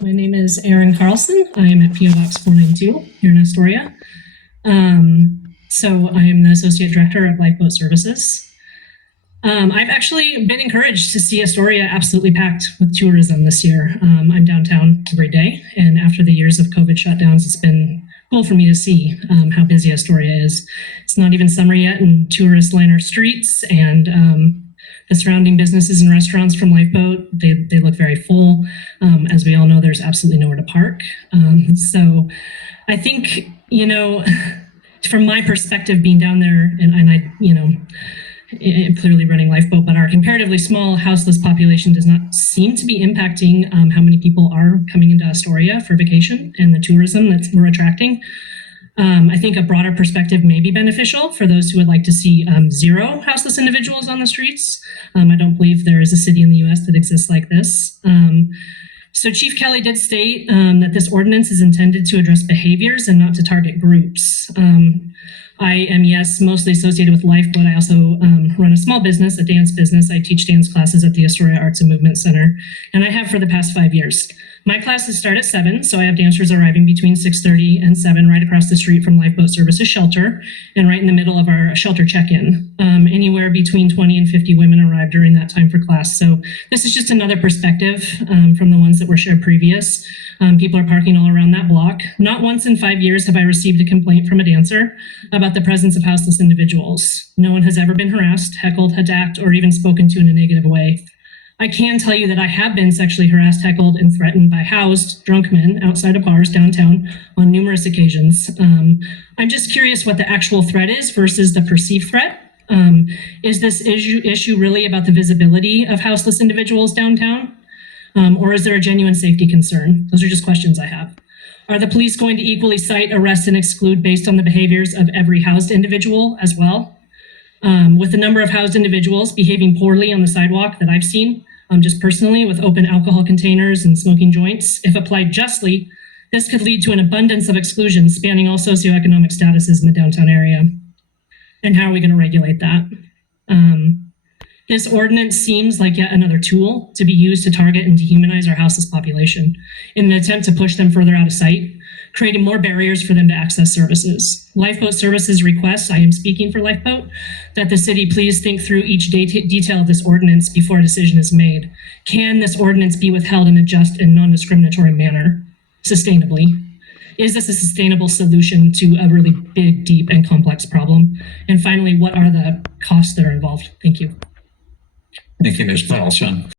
My name is Erin Carlsen. I am at PO Box 492 here in Astoria. So I am the Associate Director of Lifeboat Services. I've actually been encouraged to see Astoria absolutely packed with tourism this year. I'm downtown every day, and after the years of COVID shutdowns, it's been cool for me to see how busy Astoria is. It's not even summer yet, and tourists line our streets, and the surrounding businesses and restaurants from Lifeboat, they look very full. As we all know, there's absolutely nowhere to park. So I think, from my perspective, being down there, and I, clearly running Lifeboat, but our comparatively small houseless population does not seem to be impacting how many people are coming into Astoria for vacation and the tourism that we're attracting. I think a broader perspective may be beneficial for those who would like to see zero houseless individuals on the streets. I don't believe there is a city in the US that exists like this. So Chief Kelly did state that this ordinance is intended to address behaviors and not to target groups. I am, yes, mostly associated with Lifeboat. I also run a small business, a dance business. I teach dance classes at the Astoria Arts and Movement Center, and I have for the past 5 years. My classes start at 7, so I have dancers arriving between 6:30 and 7 right across the street from Lifeboat Services Shelter and right in the middle of our shelter check-in. Anywhere between 20 and 50 women arrive during that time for class. So this is just another perspective from the ones that were shared previous. People are parking all around that block. Not once in 5 years have I received a complaint from a dancer about the presence of houseless individuals. No one has ever been harassed, heckled, attacked, or even spoken to in a negative way. I can tell you that I have been sexually harassed, heckled, and threatened by housed, drunk men outside of bars downtown on numerous occasions. I'm just curious what the actual threat is versus the perceived threat. Is this issue really about the visibility of houseless individuals downtown? Or is there a genuine safety concern? Those are just questions I have. Are the police going to equally cite, arrest, and exclude based on the behaviors of every housed individual as well? With the number of housed individuals behaving poorly on the sidewalk that I've seen, just personally with open alcohol containers and smoking joints, if applied justly, this could lead to an abundance of exclusions spanning all socioeconomic statuses in the downtown area. And how are we going to regulate that? This ordinance seems like yet another tool to be used to target and dehumanize our houseless population in an attempt to push them further out of sight, creating more barriers for them to access services. Lifeboat Services requests, I am speaking for Lifeboat, that the city please think through each detail of this ordinance before a decision is made. Can this ordinance be withheld in a just and non-discriminatory manner, sustainably? Is this a sustainable solution to a really big, deep, and complex problem? And finally, what are the costs that are involved? Thank you. Thank you, Ms. Carlsen.